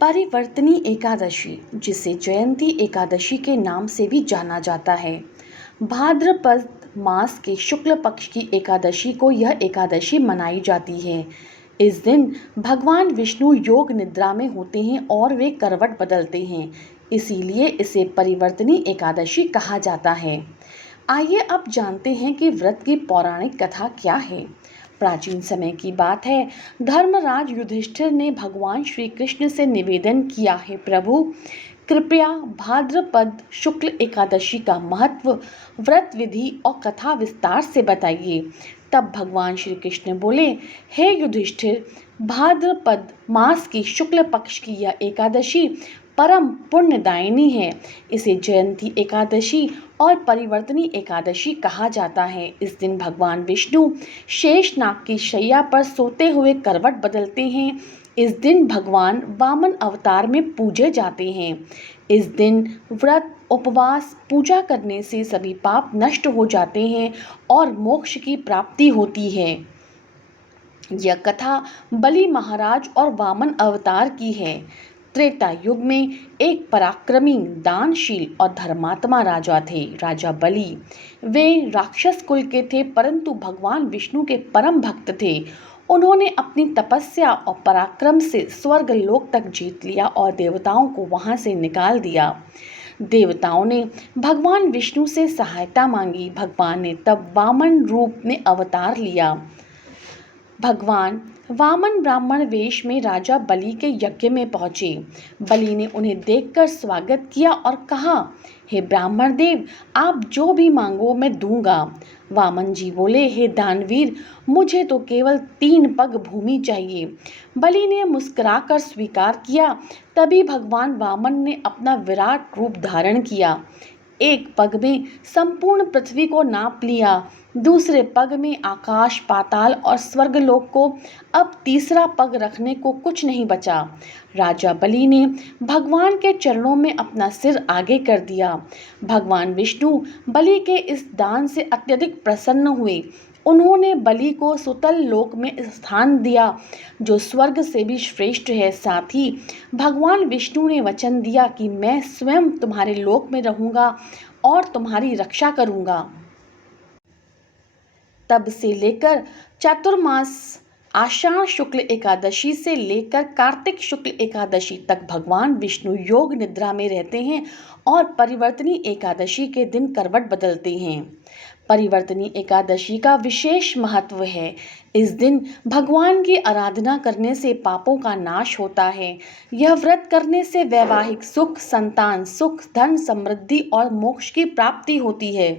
परिवर्तनी एकादशी, जिसे जयंती एकादशी के नाम से भी जाना जाता है, भाद्रपद मास के शुक्ल पक्ष की एकादशी को यह एकादशी मनाई जाती है। इस दिन भगवान विष्णु योग निद्रा में होते हैं और वे करवट बदलते हैं, इसीलिए इसे परिवर्तनी एकादशी कहा जाता है। आइए अब जानते हैं कि व्रत की पौराणिक कथा क्या है। प्राचीन समय की बात है, धर्मराज युधिष्ठिर ने भगवान श्री कृष्ण से निवेदन किया है, प्रभु कृपया भाद्रपद शुक्ल एकादशी का महत्व, व्रत विधि और कथा विस्तार से बताइए। तब भगवान श्री कृष्ण बोले, हे युधिष्ठिर, भाद्रपद मास की शुक्ल पक्ष की यह एकादशी परम पुण्यदायिनी है। इसे जयंती एकादशी और परिवर्तनी एकादशी कहा जाता है। इस दिन भगवान विष्णु शेषनाग की शैया पर सोते हुए करवट बदलते हैं। इस दिन भगवान वामन अवतार में पूजे जाते हैं। इस दिन व्रत, उपवास, पूजा करने से सभी पाप नष्ट हो जाते हैं और मोक्ष की प्राप्ति होती है। यह कथा बलि महाराज और वामन अवतार की है। त्रेता युग में एक पराक्रमी, दानशील और धर्मात्मा राजा थे, राजा बलि। वे राक्षस कुल के थे, परंतु भगवान विष्णु के परम भक्त थे। उन्होंने अपनी तपस्या और पराक्रम से स्वर्ग लोक तक जीत लिया और देवताओं को वहां से निकाल दिया। देवताओं ने भगवान विष्णु से सहायता मांगी। भगवान ने तब वामन रूप में अवतार लिया। भगवान वामन ब्राह्मण वेश में राजा बलि के यज्ञ में पहुंचे। बलि ने उन्हें देखकर स्वागत किया और कहा, हे ब्राह्मण देव, आप जो भी मांगो मैं दूंगा। वामन जी बोले, हे दानवीर, मुझे तो केवल 3 पग भूमि चाहिए। बलि ने मुस्कुराकर स्वीकार किया। तभी भगवान वामन ने अपना विराट रूप धारण किया। एक पग में संपूर्ण पृथ्वी को नाप लिया, दूसरे पग में आकाश, पाताल और स्वर्गलोक को। अब तीसरा पग रखने को कुछ नहीं बचा। राजा बलि ने भगवान के चरणों में अपना सिर आगे कर दिया। भगवान विष्णु बलि के इस दान से अत्यधिक प्रसन्न हुए। उन्होंने बलि को सुतल लोक में स्थान दिया, जो स्वर्ग से भी श्रेष्ठ है। साथ ही भगवान विष्णु ने वचन दिया कि मैं स्वयं तुम्हारे लोक में रहूंगा और तुम्हारी रक्षा करूंगा। तब से लेकर चातुर्मास आषाढ़ शुक्ल एकादशी से लेकर कार्तिक शुक्ल एकादशी तक भगवान विष्णु योग निद्रा में रहते हैं और परिवर्तनी एकादशी के दिन करवट बदलते हैं। परिवर्तनी एकादशी का विशेष महत्व है। इस दिन भगवान की आराधना करने से पापों का नाश होता है। यह व्रत करने से वैवाहिक सुख, संतान सुख, धन समृद्धि और मोक्ष की प्राप्ति होती है।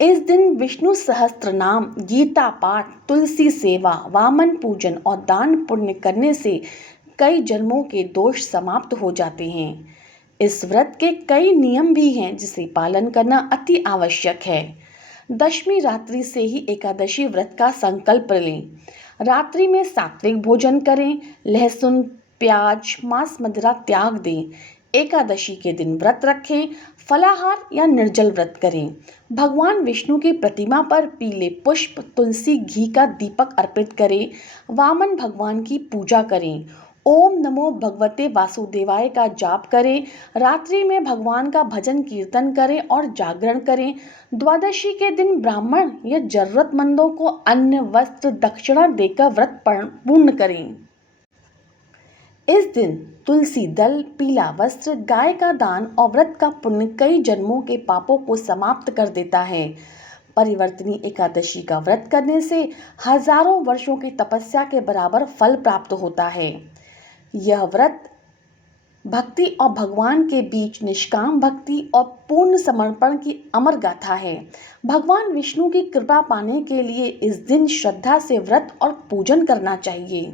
इस दिन विष्णु सहस्त्र नाम, गीता पाठ, तुलसी सेवा, वामन पूजन और दान पुण्य करने से कई जन्मों के दोष समाप्त हो जाते हैं। इस व्रत के कई नियम भी हैं, जिसे पालन करना अति आवश्यक है। दशमी रात्रि से ही एकादशी व्रत का संकल्प लें। रात्रि में सात्विक भोजन करें, लहसुन, प्याज, मांस, मदिरा त्याग दें। एकादशी के दिन व्रत रखें, फलाहार या निर्जल व्रत करें। भगवान विष्णु की प्रतिमा पर पीले पुष्प, तुलसी, घी का दीपक अर्पित करें। वामन भगवान की पूजा करें। ओम नमो भगवते वासुदेवाय का जाप करें। रात्रि में भगवान का भजन कीर्तन करें और जागरण करें। द्वादशी के दिन ब्राह्मण या जरूरतमंदों को अन्न, वस्त्र, दक्षिणा देकर व्रत पूर्ण करें। इस दिन तुलसी दल, पीला वस्त्र, गाय का दान और व्रत का पुण्य कई जन्मों के पापों को समाप्त कर देता है। परिवर्तनी एकादशी का व्रत करने से हजारों वर्षों की तपस्या के बराबर फल प्राप्त होता है। यह व्रत भक्ति और भगवान के बीच निष्काम भक्ति और पूर्ण समर्पण की अमर गाथा है। भगवान विष्णु की कृपा पाने के लिए इस दिन श्रद्धा से व्रत और पूजन करना चाहिए।